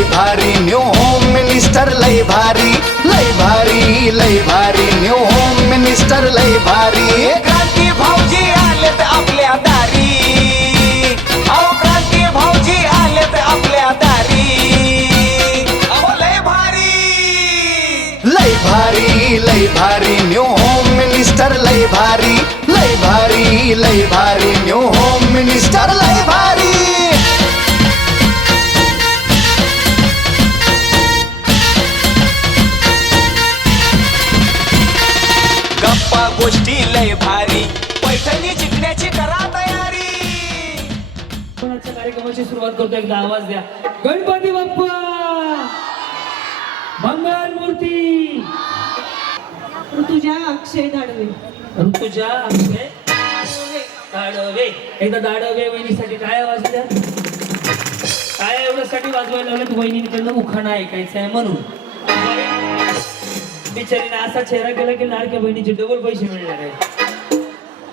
लय भारी new home minister लय भारी लय भारी लय भारी न्यू होम मिनिस्टर लय भारी क्रांती भाऊजी आलेत आपल्या दारी अहो क्रांती भाऊजी आलेत आपल्या दारी अहो लय भारी लय भारी न्यू होम मिनिस्टर लय भारी लय भारी लय भारी न्यू होम मिनिस्टर लय भारी गप्पा गोष्टी लय भारी पैठणी जिंकण्याची करा तयारी कोणाच्या कार्यक्रमाची सुरुवात करतो एकदा आवाज द्या गणपती बाप्पा मंगल मूर्ती ऋतुजा अक्षय दाडवे ऋतुजा अक्षय दाडवे एकदा दाडवे वहिनीसाठी टाळ्या वाजल्या टाळ्या एवढ्यासाठी वाजवायला लावलं वहिनीकडनं उखाणा ऐकायचा आहे म्हणून बिचारीने असा चेहरा केला की लाडक्या बहिणीचे डबल पैसे मिळणार आहे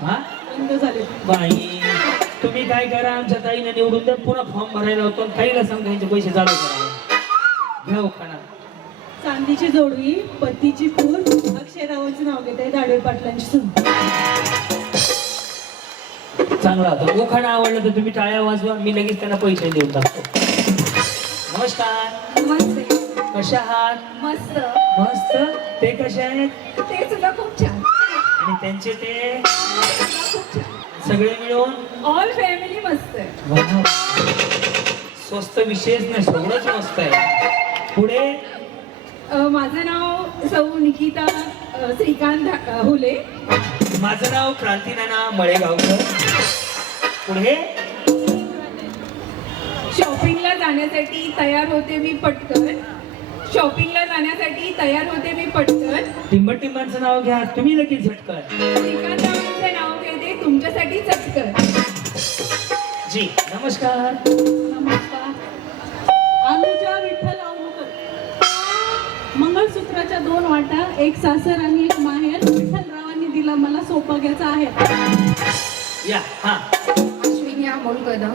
हा बंद झाले बाई तुम्ही काय करा आमच्या ताईने निवडून द्या पुन्हा फॉर्म भरायला होतो ताईला सांगा यांचे पैसे चालू करा घ्या उखाणा चांदीची जोडवी पतीची फूल अक्षयरावांचं नाव घेते दाडवे पाटलांची सून चांगला होता उखाणा आवडला तर तुम्ही टाळ्या वाजवा मी लगेच त्यांना पैसे देऊन टाकतो नमस्कार मस्त कशा आहात मस्त मस्त ते कसे आहेत ते सुद्धा खूप छान आणि त्यांचे ते खूप छान सगळे मिळून ऑल फॅमिली मस्त आहे वाह. स्वस्त विशेष नाही सगळंच मस्त आहे पुढे माझं नाव सौ निकिता श्रीकांत हुले माझं नाव क्रांतीनाना मळेगावकर पुढे शॉपिंगला जाण्यासाठी तयार होते मी पटकन शॉपिंगला जाण्यासाठी तयार होते मी पटकन टिंबांचं नाव घ्या तुम्ही लगेच झटकन श्रीकांतरावांचे नाव घेते तुमच्यासाठी चटकन जी नमस्कार नमस्कार अनुजा विठ्ठल अवमुकर मंगळसूत्राच्या 2 वाटा एक सासर आणि एक माहेर विठ्ठलरावांनी दिला मला सौभाग्याचा आहे या हा अश्विनी अमोल कदम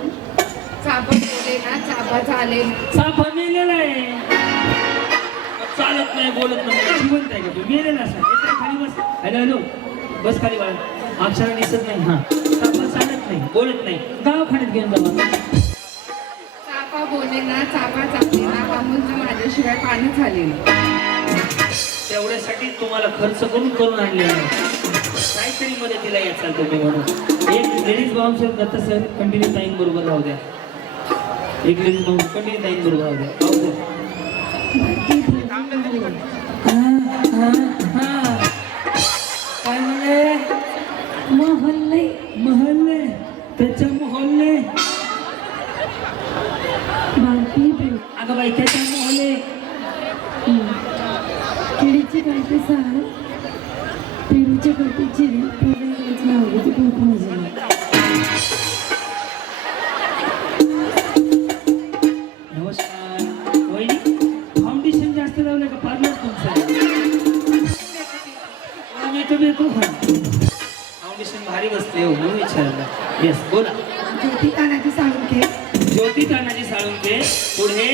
चापा बोले ना चापा चालेल सापा मेलेला आहे चालत नाही बोलत नाही जिवंत आहे का तू मेलेला असा इकडे खाली बस हॅलो हॅलो बस खाली बाळा अक्षरा दिसत नाही हा सापा चालत नाही बोलत नाही दवाखान्यात घेऊन जा चापा बोले ना चापा चालले ना बांबूंचं माझ्याशिवाय पाणी झालेलं तेवढ्यासाठी तुम्हाला खर्च करून आणलेला आहे काहीतरी मदतीला याचाल तुम्ही म्हणून एक ladies bouncer Datta sir continue time बरोबर राहू द्या एक लेडीज बाउन्स कंटिन्यू टाईम बरोबर राहू द्या काय म्हणे मोहल्ले महल्ले त्याच्या मोहल्ले भारती अगं बाई त्याच्या मोहल्ले किडीची काठी सार पेरूच्या काठी चिरी पेरूचं नाव घेते कुंकुम नमस्कार वहिनी फाउंडेशन जास्त लावलं का पार्लर तुमचं फाउंडेशन भारी बसते हो म्हणून विचारलं येस बोला ज्योती तानाजी साळुंखे ज्योती तानाजी साळुंखे पुढे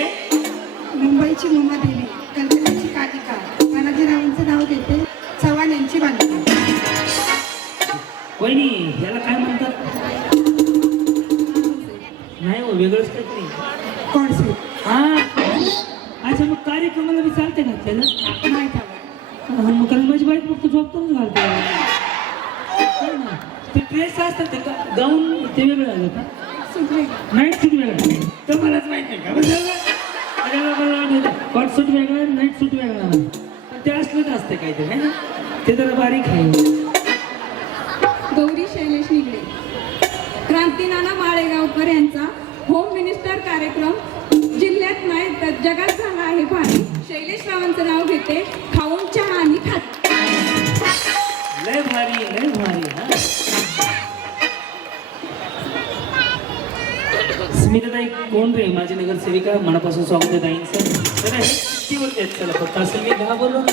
मुंबईची मुमा देवी कल्पनेची कालिका तानाजीरावांचं नाव घेते चव्हाण यांची बालिका वहिनी याला काय म्हणतात नाही हो वेगळंच काहीतरी कॉन्सेप्ट हा अच्छा मग कार्यक्रमाला बी चालते का त्याला नाही का मग कारण माझी बाईक फक्त झोपतच घालते ते ड्रेस असतात ते का गाऊन ते वेगळं आलं का सुटले नाईट सूट वेगळं तर मलाच माहित नाही का कॉट सूट वेगळं नाईट सूट वेगळं पण ते असलंच असते काहीतरी है ना ते जरा बारीक आहे गौरी शैलेश निगडे क्रांतीनाना माळेगावकर यांचा होम मिनिस्टर कार्यक्रम जिल्ह्यात नाही तर जगात झाला आहे भारी शैलेश रावांचं नाव घेते खाऊन चहा आणि खात लय भारी हा स्मिताताई कोण रे माझी नगरसेविका मनापासून स्वागत आहे ताईंचं तर हे कितीवरती आहेत चला फक्त असं मी घाबरलो ना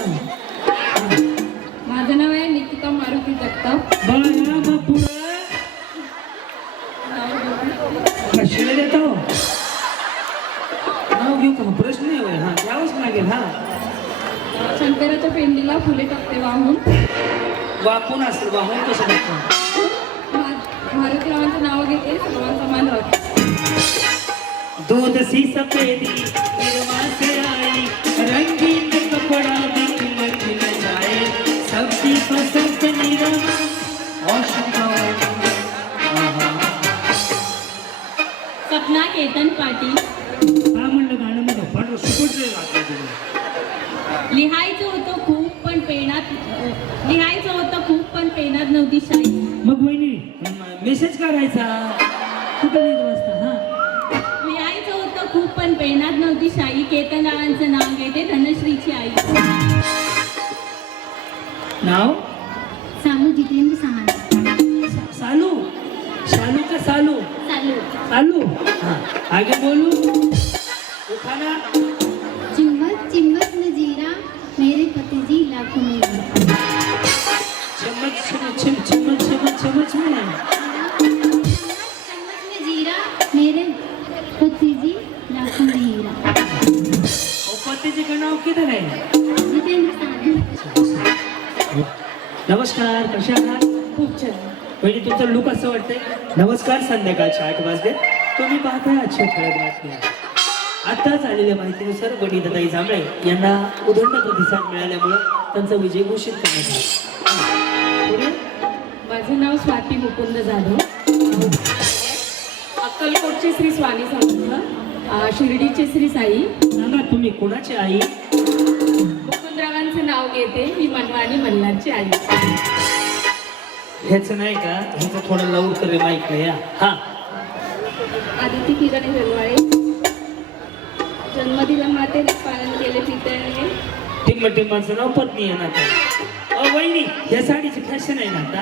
माझं नाव आहे निकिता मारुती जगताप बाया बापुरा कशाला देतो नाव घेऊ का प्रश्न आहे होय. हा द्यावंच लागेल. हा शंकराच्या पेंडीला फुले टाकते वाहून. वाकून असेल वाहून कसं टाकतो. भारतरावांचं नाव घेते सर्वांचा मान राखते. दूध सी सफेदी निर्मा से आई रंगीन कपड़ा भी खिल जाए सबकी पसंद निरमा सपना केतन पाटील. हा म्हणलं गाणं मध्ये फार सुपट लिहायचं होतं खूप पण पेनात नव्हती शाई. मग वहिनी मेसेज करायचा कुठं लिहित बसता. हा लिहायचं होतं खूप पण पेनात नव्हती शाई. केतनरावांचं नाव घेते धनश्रीची आई. नाव सामू जितेंद्र सहान. सालू शालू का सालू चालू. सालू. हाँ आगे बोलू. उखाना. चिम्मच चिम्मच नजीरा मेरे पतिजी लाखों में. चम्मच चम्मच चम्मच चम्मच चम्मच में चम्मच में जीरा मेरे पतिजी लाखों में हीरा. और पतिजी का नाव किधर है. जितेंद्र सहान. नमस्कार कशा आहात. खूप छान. म्हणजे तुमचं लुक असं वाटतंय. नमस्कार संध्याकाळच्या 8 वाजले तुम्ही पाहताय आजच्या ठळक बातम्या. आत्ताच आलेल्या माहितीनुसार वनिताताई जांभळे यांना उदंड प्रतिसाद मिळाल्यामुळे त्यांचा विजय घोषित करण्यात आला. पुढे माझं नाव स्वाती मुकुंद जाधव. अक्कलकोटचे श्री स्वामी समर्थ. शिर्डीचे श्री साई. सांगा तुम्ही कोणाची आई. मुकुंदरावांचं नाव घेते मी मनवाणी मल्हारची आई. ह्याचं नाही का ह्याचं थोडं लवकर रे माईक नाही. हा आदिती किरण वेलवाळे. जन्मदिला मातेने पालन केले पित्याने. टिंबाचं नाव पत्नी आहे ना. वहिनी या साडीची फॅशन आहे ना आता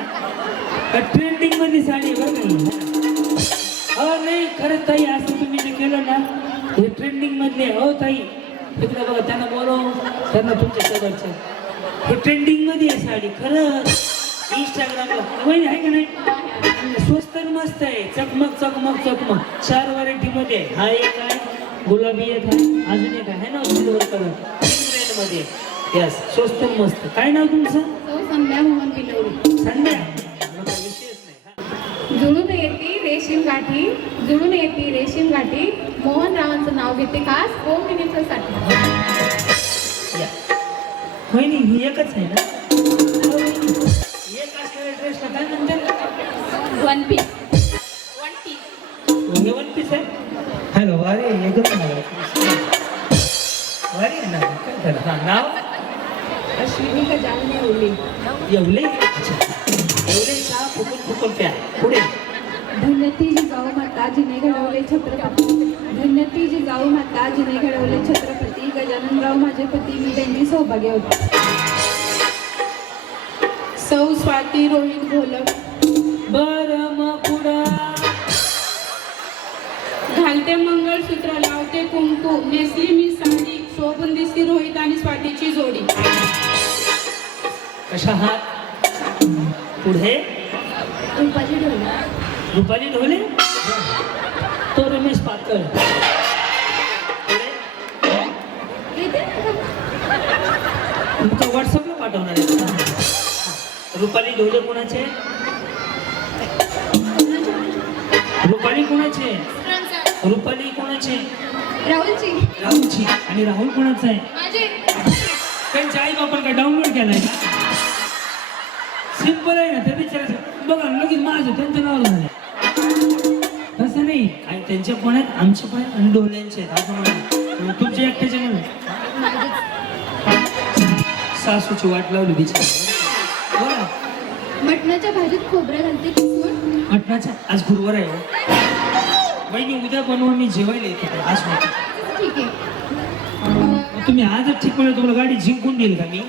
ट्रेंडिंग मध्ये साडी आहे बरं का. नाही खरंच ताई असं तुम्ही जे केलं ना हे ट्रेंडिंग मधले. हो ताई तिकडे बघा त्यांना बोलव त्यांना तुमच्या सगळचं हे ट्रेंडिंग मध्ये आहे साडी खरंच. इंस्टाग्रामला वहिनी आहे का नाही. स्वस्त आणि मस्त आहे. चकमक चकमक चकमक 4 व्हरायटी मध्ये. हा एक आहे गुलाबी एक आहे अजून एक आहे ना सिल्वर कलर मध्ये. यस स्वस्त आणि मस्त. काय नाव तुमचं. संध्या मोहन बिलवडी. संध्या. विशेष नाही. जुळून येते रेशीम गाठी. जुळून येते रेशीम गाठी. मोहनरावांचं नाव घेते खास होम मिनिस्टरसाठी. या वहिनी ही एकच आहे ना. एक असलेल्या ड्रेसला काय म्हणतात. One piece. हे वन पीस आहे. हॅलो अरे एकदम अरे ना काय झालं. हा नाव अश्विनी गजानन येवले. येवले. येवले चहा फुकून फुकून प्या. पुढे धन्यती जिजाऊ माता जिने घडवले छत्रपती. धन्यती जिजाऊ माता जिने घडवले छत्रपती. गजाननराव माझे पती मी त्यांची सौभाग्यवती. सौ स्वाती रोहित घोलप. बरं मग पुढं. घालते मंगळसूत्र लावते कुंकू. नेसली मी साडी शोभून दिसती रोहित आणि स्वातीची जोडी. कशा आहात. पुढे रुपाली ढोले. रुपाली ढोले. तो रमेश पातळ. तुमका व्हॉट्सअपला पाठवणार आहे. रुपाली ढोले कोणाचे. रुपाली कोणाचे. रुपाली कोणाचे. राहुलची. राहुलची. आणि राहुल कोणाचा आहे. माझे. त्यांच्या आई बापाला काय डाउनलोड केलाय का. सिंपल आहे ना त्या विचारायचं बघा लगेच माझं त्यांचं नाव झालं. तसं नाही आणि त्यांचे पण आहेत आमचे पण आहेत आणि डोल्यांचे आहेत असं म्हणा. तुमच्या एकट्याचे म्हणून सासूची वाट लावली बिचारी. बोला. मटणाच्या भाजीत खोबरं घालते किसून. मटणाच्या आज गुरुवार आहे हो. वहिनी उद्या बनवून मी जेवायला येते आज होते. ठीक आहे. तुम्ही आजच ठीक म्हणलं तुम्हाला गाडी जिंकून देईल का मी.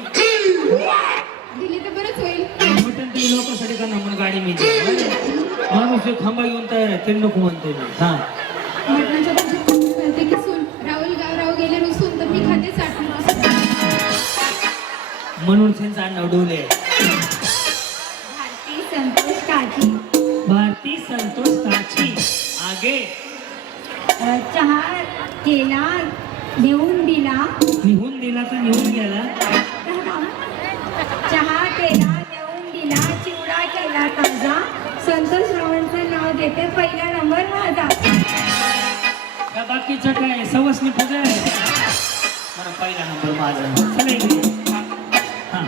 दिली तर बरंच होईल. मटण ते लोकांसाठी का ना म्हणून गाडी मी माणूस खांबा घेऊन तयार आहे ते नको म्हणतोय मी. हा मटणाच्या भाजीत खोबरं घालते किसून. राहुल गावराव गेले रुसून तर मी खाते चाटून. म्हणून त्यांचं आडनाव डोले. भारती संतोष काठी. भारती संतोष काची. आगे चहा केला नेऊन दिला निघून दिला तर निघून गेला. चहा केला नेऊन दिला चिवडा केला ताजा संतोष रावांचं नाव घेते पहिला नंबर माझा. का बाकीचं काय सवसनी पुढे आहे मला पहिला नंबर माझा. चला इकडे. हा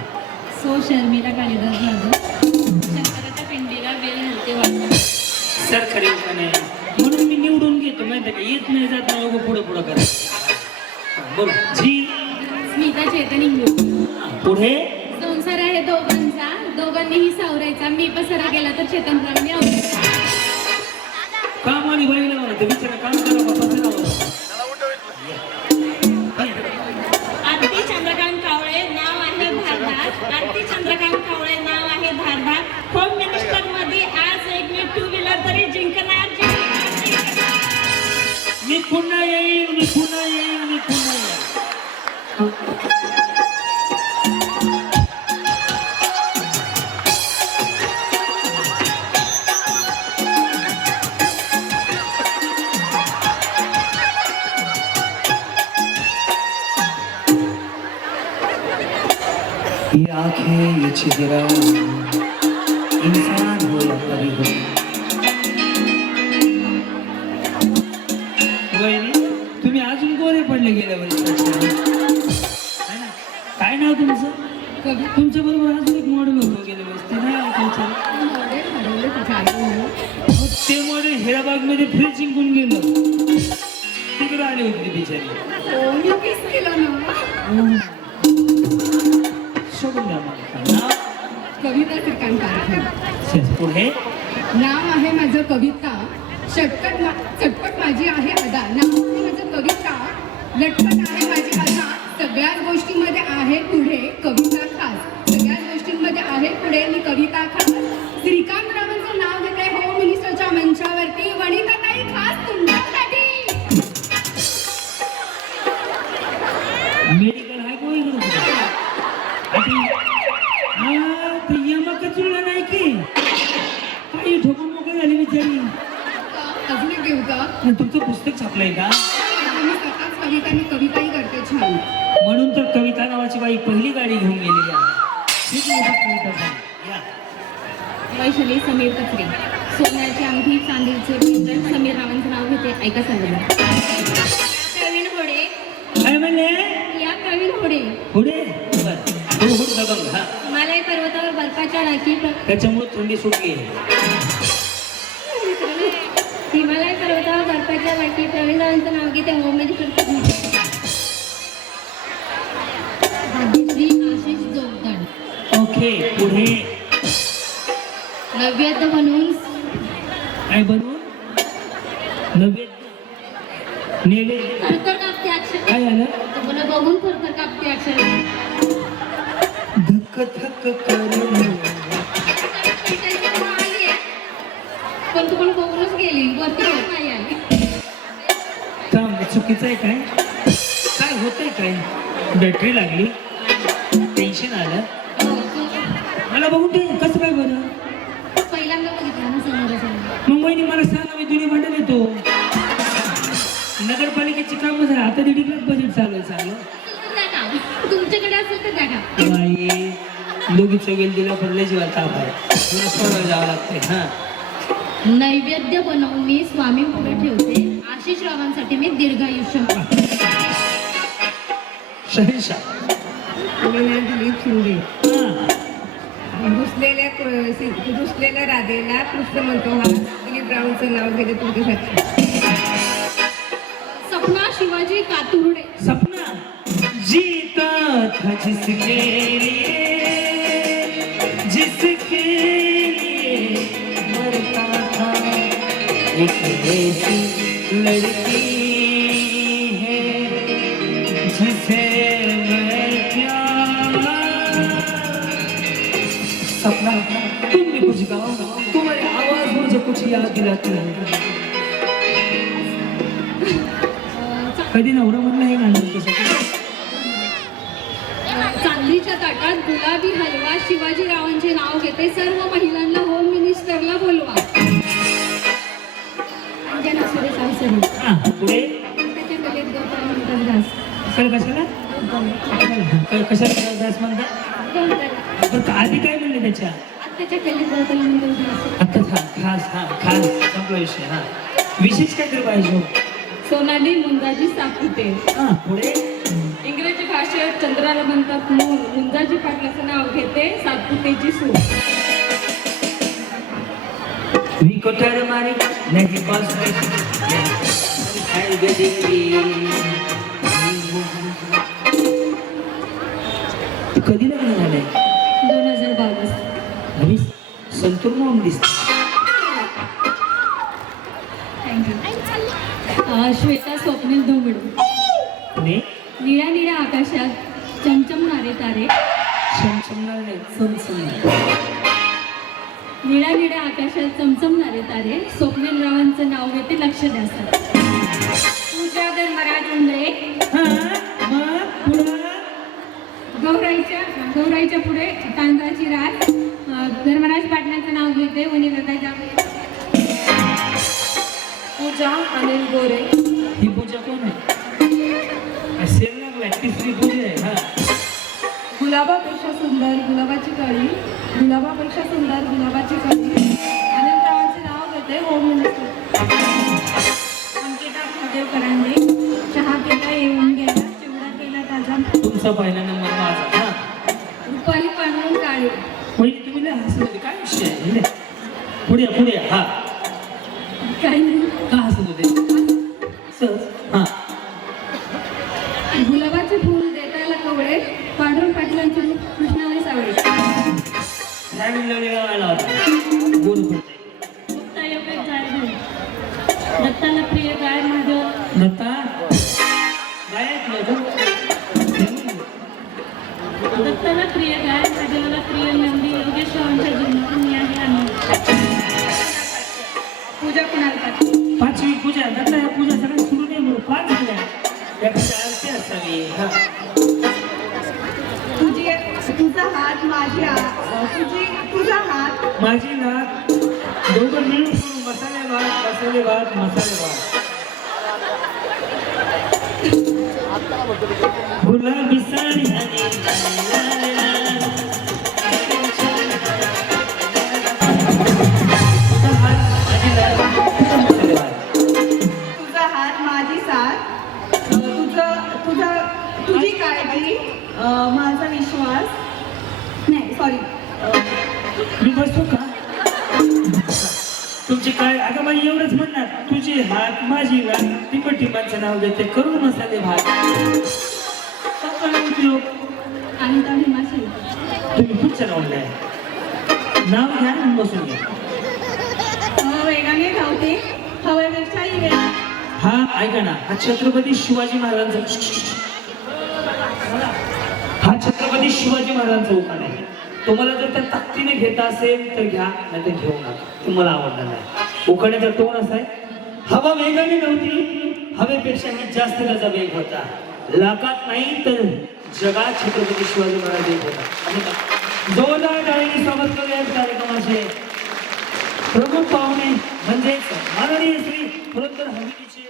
सो शर्मिला कालिदास जाधव शंकराच्या पिंडीला बेल घालते वाटत. सर खरे का नाही म्हणून मी निवडून घेतो माहिती का. येत नाही जात नाही लोक पुढे पुढे करायचं. बोल जी. स्मिता चेतन इंग्लिश. पुढे संसार आहे दोघांचा दोघांनीही सावरायचा मी पसरा केला तर चेतनरावने आवडायचा. काम आणि बाईला म्हणते बिचारा काम करा बाबा करावं. आरती चंद्रकांत कावळे नाव आहे धारधार. आरती चंद्रकांत कावळे नाव आहे धारधार. होम मिनिस्टर मध्ये आज एक मी टू व्हीलर तरी जिंकणार मी पुन्हा येईल मी पुन्हा येईल मी पुन्हा येईल. ये आंखें ये चेहरा इंसान हो या कभी हो. वहिनी तुम्ही अजून गोरे पडले गेल्या वर्षी. काय नाव तुमचं. तुमच्या बरोबर अजून एक मॉडेल होतो गेल्या वर्षी ते नाही आलं ते मॉडेल हिराबाग मध्ये फ्रीज जिंकून गेलं तिकडे आले होते बिचारी. सोडून द्या मला. कविता श्रीकांत कारखान. पुढे नाव आहे माझं कविता चटपट माझी आहे अदा. नाव आहे माझं कविता लटपट आहे माझी अदा. सगळ्याच गोष्टींमध्ये आहे पुढे कविता खास. सगळ्याच गोष्टींमध्ये आहे पुढे मी कविता खास. श्रीकांतरावांचं नाव घेते होम मिनिस्टरच्या मंचावरती वनिताताई खास तुमच्यासाठी. मेडिकल आहे कोणी यमक चुळला नाही की काही ठोकून मोकळी झाली बिचारी. अजून एक घेऊ का. तुमचं पुस्तक छापलंय का. मी स्वतःच कविता मी कविताही करते छान. म्हणून तर कविता नावाची बाई पहिली गाडी घेऊन गेलेली आहे. खूप मोठी कविता झाली. या. वैशाली समीर कचरे. सोन्याची अंगठी चांदीचे पेंडंट समीर रावांचं नाव घेते ऐका सांगितलं. प्रवीण होडे. काय म्हणले या प्रवीण होडे. पुढे बर हुडहुड दबंग. हा हिमालय पर्वतावर बर्फाच्या राखी त्याच्यामुळे थंडी सुटली. हिमालय पर्वतावर बर्फाच्या राखी प्रवीण रावांचं नाव घेते home minister Bhagyashree Ashish Jogdand. Okay पुढे नैवेद्य बनवून काय बनवून नैवेद्य थरथर कापते अक्षर. काय झालं. तुम्हाला बघून थरथर कापते अक्षर. धक्क धक्क करून पण तू पण बघूनच गेली वरती पण नाही आली. काम चुकीचं आहे काय. काय होतंय काय. बॅटरी लागली टेन्शन आलं मला बघून ते कसं काय बरं. पहिल्यांदा बघितलं ना समोरासमोर. मग वहिनी मला सांगा मी जुनी मंडळ येतो. नगरपालिकेची काम झालं आता 1.5 लाख बजेट चालू आहे चांगलं. तुमच्याकडे असेल तर द्या का. बाई दोघीचं वेल दिला पडलं जीवाला ताप आहे. तुला सोडवायला जावं लागतंय. हा नैवेद्य बनवून मी स्वामी पुढे ठेवते आशिष रावांसाठी मी दीर्घायुष्य. शहनशाह. दिलीप शिंदे. हा रुसलेल्या राधेला कृष्ण म्हणतो हा. दिलीप रावांचं नाव घेते तुमच्यासाठी. सपना शिवाजी कातुर्डे. सपना जीता था जिसके लिए मरता था एक ऐसी लड़की है जिसे मैं प्यार. सपना तुम भी कुछ गाओ. तुम्हारी आवाज मुझे कुछ याद दिलाती है. कधी नवरा म्हणलं हे गाणं तुझं. चांदीच्या ताटात गुलाबी हलवा शिवाजीरावांचे नाव घेते सर्व महिलांना होम मिनिस्टरला बोलवा. अंजना सुरेश अवसरे. पुढे त्याच्याकडे केलेत गौतम म्हणतात घास. कशाला कशाला दास म्हणतात? पण आधी काय म्हणले त्याच्या? आत्ताच्या केलेत गौतम म्हणतात घास. आता खास खास संपला विषय. विशेष काहीतरी पाहिजे. सोनाली मुंजाजी सापुते. पुढे इंग्रजी भाषेत चंद्राला म्हणतात मूल. मुंजाजी पाटलाचं नाव घेते सातपुतेची सून. मी कोठार मारी नाही पास कधी लग्न झालंय? 2022. संतूर म्हणून दिसत. श्वेता स्वप्नील धोंगडे. निळ्या निळ्या आकाशात चमचमणारे तारे. चमचमणार नाही, चमचमणार. निळ्या निळ्या आकाशात चमचमणारे तारे. स्वप्नीलरावांचं नाव घेते, लक्ष द्या सर. पूजा धर्मराज उंदरे. गौराईच्या पुढे तांदळाची रास. धर्मराज पाटलांचं नाव घेते, वनिलताच्या. पूजा अनिल गोरे. ही पूजा कोण आहे? असेल ना, तिसरी पूजा आहे. गुलाबापेक्षा सुंदर गुलाबाची कळी. गुलाबापेक्षा सुंदर गुलाबाची कळी. आनंदरावांचे नाव घेते, होम मिनिस्टर. अंकिता महादेव करांडे. चहा केला येऊन गेला, चिवडा केला ताजा. तुमचा पहिला नंबर माझा. रुपाली पांडुरंग काळे. म्हणजे तुम्ही लय हसत होते. काय विषय आहे? पुढे या. काही नाही. का हसत होते? सहज. गुलाबाचे फूल देतायला कवळे. पांडुरंग पाटलांचे रूप कृष्णावरी सावळे. गोड पडते. दत्ताला प्रिय गाय महादेव. दत्ता दत्ताला प्रिय गाय महादेवाला प्रिय नंदी. योगेश्वरांच्या जन्मातून मी आहे आनंद. पूजा कुणाल पाटील. 5वी पूजा. दत्ता ह्या पूजा सगळ्या सुरू नाही म्हणून 5 झाल्या. त्यापेक्षा आरती असावी. तुझा हात माझी तुझा हात माझी नाक. दोघं मिळून करू मसाले भात. गुलाबी साडी तुझा हात माझी साथ. तुझी काळजी माझा विश्वास. नाही सॉरी. मी बसतो का? तुमची काय? अगं बाई एवढंच म्हणणार. तुझे हात माझी नाक. तिखटी माणसं नाव घेते, करून मसाले भात. उपयोग. आणि ताणी माशी. तुम्ही पुढचं नाव लिहाय. नाव घ्या आणि बसून घ्या. वेगाने धावते, हवेपेक्षाही वेग. ऐका ना, हा छत्रपती शिवाजी महाराजांचा उखाणा आहे. तुम्हाला जर त्या ताकदीने घेता असेल तर घ्या, नाही तर घेऊ नका. तुम्हाला आवडणार नाही. उखाण्याचा टोन असा आहे, हवा वेगाने नव्हती, हवेपेक्षाही जास्त त्याचा वेग होता. लाखात नाही तर जगात छत्रपती शिवाजी महाराज एक होता. जोरदार टाळीने स्वागत करूया कार्यक्रमाचे प्रमुख पाहुणे म्हणजेच माननीय श्री पुरंदर हवेलीचे